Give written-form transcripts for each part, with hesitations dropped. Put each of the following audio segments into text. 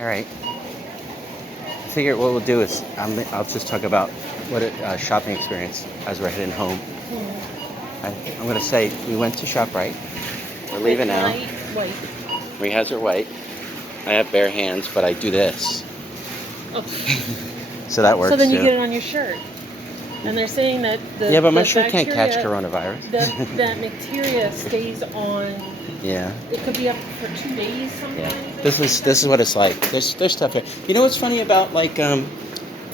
All right. I figure what we'll do is I'll just talk about what a shopping experience as we're heading home. I'm going to say we went to ShopRite. We're leaving now. White. Marie has her white. I have bare hands, but I do this. Oh. So that works. So then you too. get it on your shirt. And they're saying that yeah, but my shirt can't catch coronavirus. that bacteria stays on. Yeah. It could be up for 2 days sometimes. Yeah. This is what it's like. There's stuff here. You know what's funny about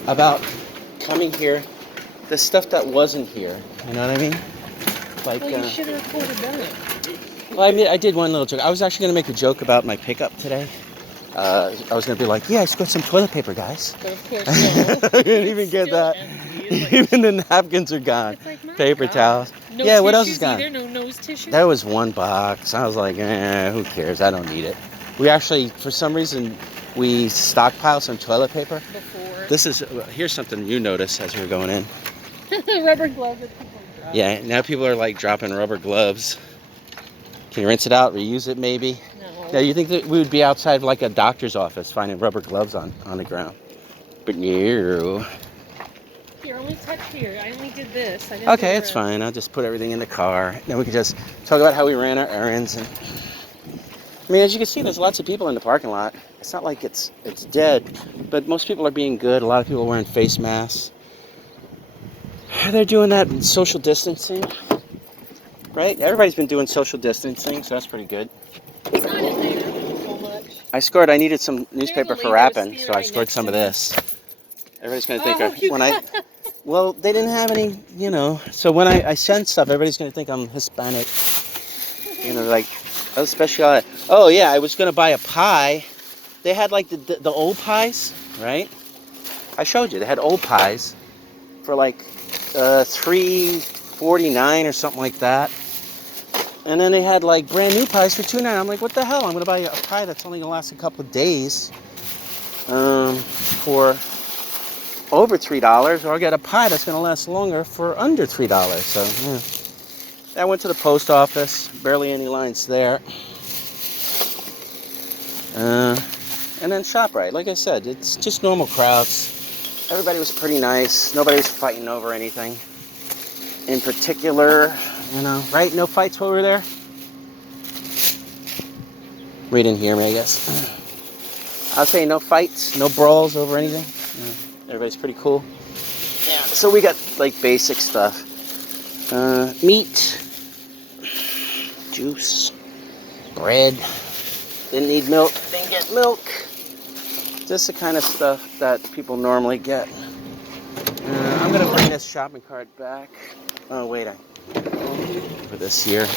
about coming here? The stuff that wasn't here. You know what I mean? Like. Well, you should have recorded that. Well, I mean, I did one little joke. I was actually going to make a joke about my pickup today. I was going to be like, yeah, I scored some toilet paper, guys. But of course, no. I didn't even get that. Like, even the napkins are gone. Like, paper towels. No yeah, what else is gone? Either? No nose tissue? There was one box. I was like, who cares? I don't need it. We actually, for some reason, we stockpiled some toilet paper. Before. Here's something you noticed as we were going in. Rubber gloves that people drop. Yeah, now people are like dropping rubber gloves. Can you rinse it out, reuse it maybe? No. Yeah, you think that we would be outside like a doctor's office finding rubber gloves on the ground. But no. Here, only touch here. I only did this. I didn't Okay, it's fine. I'll just put everything in the car. Then we can just talk about how we ran our errands. And I mean, as you can see, there's lots of people in the parking lot. It's not like it's dead, but most people are being good. A lot of people are wearing face masks. They're doing that social distancing, right? Everybody's been doing social distancing, so that's pretty good. It's not in there so much. I needed some newspaper for wrapping, so I scored some of this. Everybody's going to think well, they didn't have any, so when I send stuff, everybody's going to think I'm Hispanic. Like, special. Oh, yeah, I was going to buy a pie. They had, like, the old pies, right? I showed you. They had old pies for, like, $3.49 or something like that. And then they had, like, brand new pies for $2.99. I'm like, what the hell? I'm going to buy a pie that's only going to last a couple of days for over $3, or I'll get a pie that's going to last longer for under $3. So, yeah. I went to the post office. Barely any lines there. And then ShopRite. Like I said, it's just normal crowds. Everybody was pretty nice. Nobody was fighting over anything in particular. Right? No fights while we were there? We didn't hear me, I guess. I'll say no fights, no brawls over anything. Everybody's pretty cool. Yeah, so we got, like, basic stuff. Meat, juice, bread. Didn't need milk, didn't get milk. Just the kind of stuff that people normally get. I'm going to bring this shopping cart back. Oh, wait, for this here.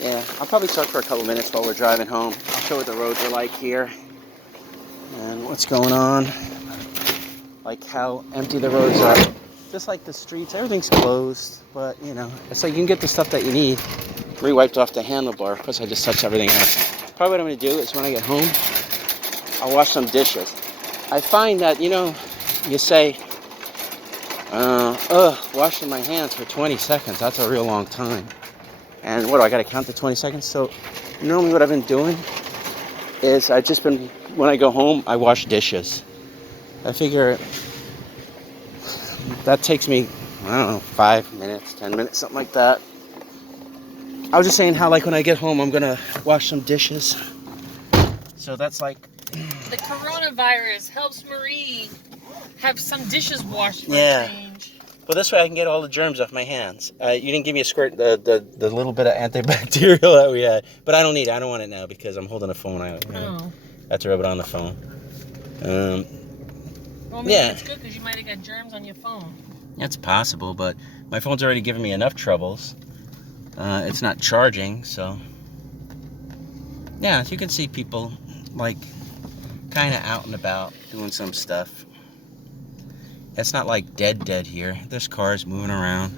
Yeah, I'll probably talk for a couple minutes while we're driving home. I'll show what the roads are like here and what's going on. Like how empty the roads are. Just like the streets, everything's closed, but it's like you can get the stuff that you need. Re-wiped off the handlebar, of course I just touched everything else. Probably what I'm going to do is when I get home, I'll wash some dishes. I find that, you say, washing my hands for 20 seconds, that's a real long time. And what do I got to count the 20 seconds? So normally what I've been doing is when I go home, I wash dishes. I figure that takes me, 5 minutes, 10 minutes, something like that. I was just saying how, like, when I get home, I'm going to wash some dishes. So that's like... The coronavirus helps Marie have some dishes washed for a change. Well, this way I can get all the germs off my hands. You didn't give me a squirt, the little bit of antibacterial that we had. But I don't need it. I don't want it now because I'm holding a phone. I have to rub it on the phone. Well, maybe it's good because you might have got germs on your phone. That's possible, but my phone's already given me enough troubles. It's not charging, so... Yeah, you can see people, like, kind of out and about doing some stuff. It's not like dead here. There's cars moving around.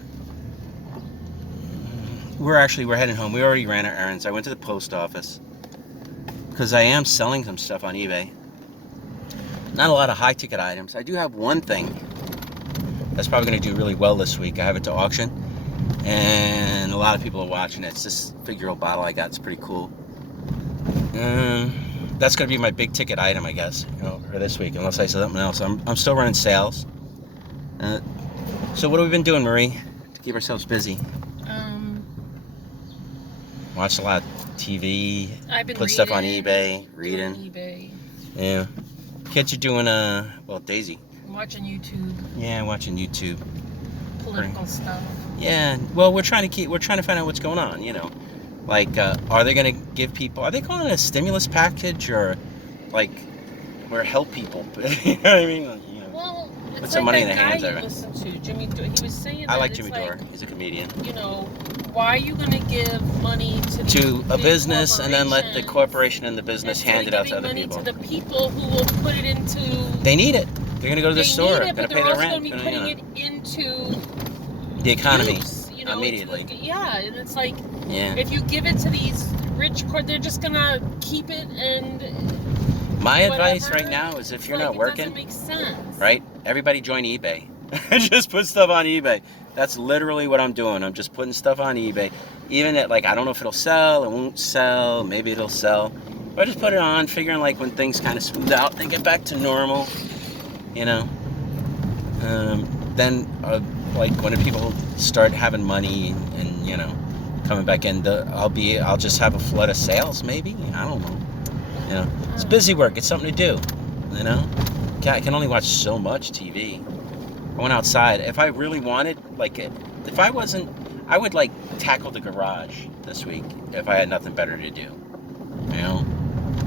We're heading home. We already ran our errands. I went to the post office because I am selling some stuff on eBay. Not a lot of high-ticket items. I do have one thing that's probably going to do really well this week. I have it to auction, and a lot of people are watching it. It's this figural bottle I got. It's pretty cool. That's going to be my big ticket item, I guess, for this week, unless I say something else. I'm still running sales. So what have we been doing, Marie, to keep ourselves busy? Watch a lot of TV. I've been put reading, stuff on eBay, reading. eBay. Yeah. Kids are doing Daisy. I'm watching YouTube. Yeah, watching YouTube. Political stuff. Yeah. Well, we're trying to find out what's going on. Like, are they going to give people? Are they calling it a stimulus package or, like, we're help people? You know what I mean? Well, it's put some money in the hands of it. Listen to Jimmy. He was saying. I that like it's Jimmy Dore. He's a comedian. Why are you going to give money to a business and then let the corporation and the business hand it out to other money people? To the people who will put it into. They need it. They're going to go to the store. They need it, but pay they're their also rent. going to be putting it into the economy immediately. And it's like, yeah. If you give it to these rich, they're just going to keep it and. My advice right now is if you're not working, it doesn't make sense. Right? Everybody join eBay. Just put stuff on eBay. That's literally what I'm doing. I'm just putting stuff on eBay. Even at, like, I don't know if it'll sell, it won't sell, maybe it'll sell. But I just put it on, figuring, like, when things kind of smooth out, they get back to normal, Then, like, when people start having money and, coming back in, I'll just have a flood of sales, maybe? I don't know. It's busy work. It's something to do, I can only watch so much TV. I went outside. If I really wanted, if I wasn't, I would, tackle the garage this week if I had nothing better to do,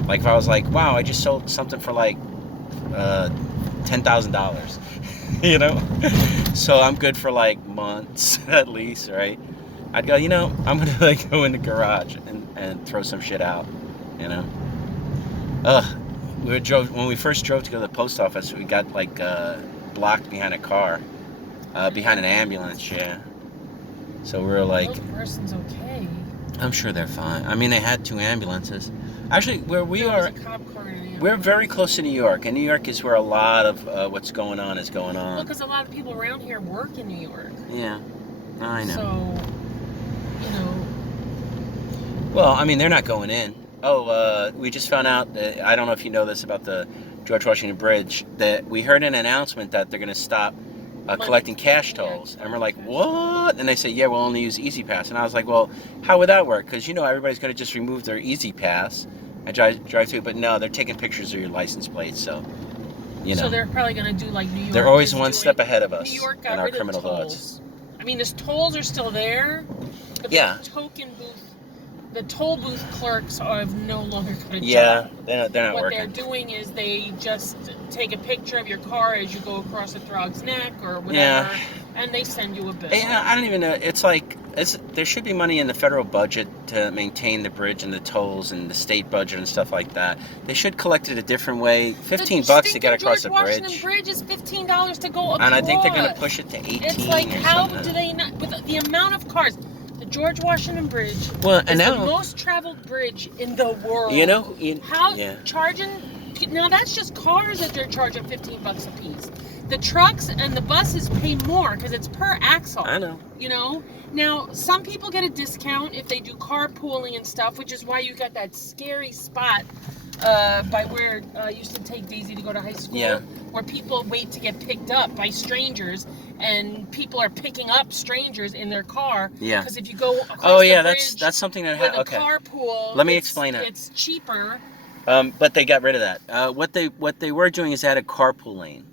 Like, if I was like, wow, I just sold something for, $10,000, So I'm good for, months at least, right? I'd go, I'm going to, go in the garage and throw some shit out, When we first drove to go to the post office, we got, blocked behind a car, behind an ambulance, yeah. So we were like... I hope the person's okay. I'm sure they're fine. I mean, they had 2 ambulances. Actually, where we are... There was a cop car in the we're very close to New York, and New York is where a lot of what's going on is going on. Well, because a lot of people around here work in New York. Yeah, I know. So, Well, I mean, they're not going in. Oh, we just found out, I don't know if you know this about the George Washington Bridge, that we heard an announcement that they're going to stop collecting cash tolls. And we're like, what? And they say, yeah, we'll only use Easy Pass. And I was like, well, how would that work? Because, everybody's going to just remove their Easy Pass and drive through. But no, they're taking pictures of your license plates. So, So they're probably going to do like New York. They're always one step ahead of us New York got in our rid criminal of tolls. thoughts. I mean, the tolls are still there. But Yeah. The toll booth clerks are no longer going to Yeah, they're not what working. What they're doing is they just take a picture of your car as you go across the frog's neck or whatever, and they send you a bill. Yeah, I don't even know. It's like there should be money in the federal budget to maintain the bridge and the tolls and the state budget and stuff like that. They should collect it a different way. $15 to get across the bridge. The Bridge is $15 to go across. And I think they're going to push it to 18. It's like, how something. do they not? With the amount of cars. The George Washington Bridge is the most traveled bridge in the world. Charging? Now that's just cars that they're charging $15 a piece. The trucks and the buses pay more because it's per axle. I know. Now some people get a discount if they do carpooling and stuff, which is why you got that scary spot by where I used to take Daisy to go to high school, where people wait to get picked up by strangers. And people are picking up strangers in their car. Yeah. Because if you go across the bridge, that's something that with a carpool. Let me explain it. It's cheaper. But they got rid of that. What they were doing is add a carpool lane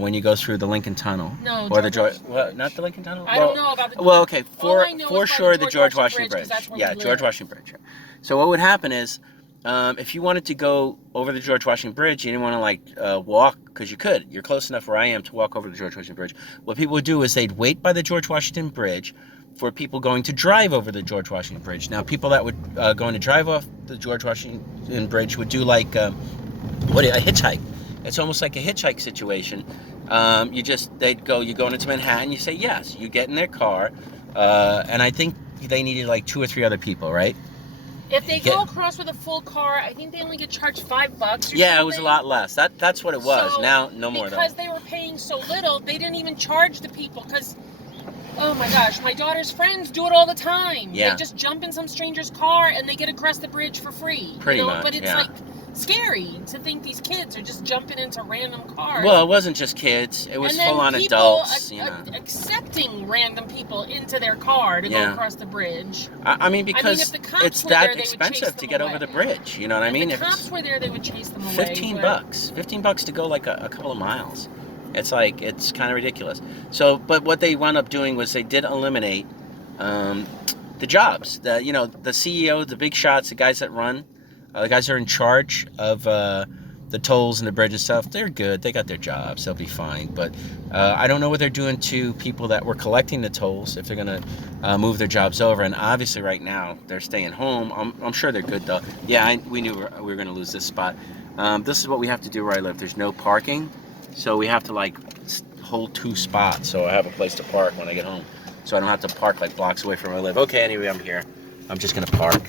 when you go through the Lincoln Tunnel. No, not the Lincoln Tunnel. I don't know about the. Well, okay, for sure the George Washington Bridge. Yeah, George Washington Bridge. So what would happen is, if you wanted to go over the George Washington Bridge, you didn't want to walk, because you could. You're close enough where I am to walk over the George Washington Bridge. What people would do is they'd wait by the George Washington Bridge for people going to drive over the George Washington Bridge. Now, people that would going to drive off the George Washington Bridge would do a hitchhike. It's almost like a hitchhike situation. You go into Manhattan, you say yes. You get in their car, and I think they needed 2 or 3 other people, right? If they go across with a full car, I think they only get charged $5. Yeah, it was a lot less. That's what it was. So, now, no more. Because they were paying so little, they didn't even charge the people. Because Oh my gosh, my daughter's friends do it all the time. Yeah. They just jump in some stranger's car and they get across the bridge for free. Pretty much, But it's yeah. like scary to think these kids are just jumping into random cars. Well, it wasn't just kids. It was full-on adults. Accepting random people into their car to go across the bridge. I mean, because if the cops it's were that there, they would expensive chase to them get away. over the bridge. You know what I mean? If the cops were there, they would chase them away. 15 bucks. 15 bucks to go like a couple of miles. It's like, it's kind of ridiculous. So, but what they wound up doing was they did eliminate the jobs. The CEO, the big shots, the guys that run, the guys that are in charge of the tolls and the bridge and stuff, they're good. They got their jobs. They'll be fine. But I don't know what they're doing to people that were collecting the tolls, if they're going to move their jobs over. And obviously right now they're staying home. I'm sure they're good though. Yeah, we knew we were going to lose this spot. This is what we have to do where I live. There's no parking. So we have to like hold 2 spots so I have a place to park when I get home. So I don't have to park like blocks away from where I live. Okay, anyway, I'm here. I'm just going to park.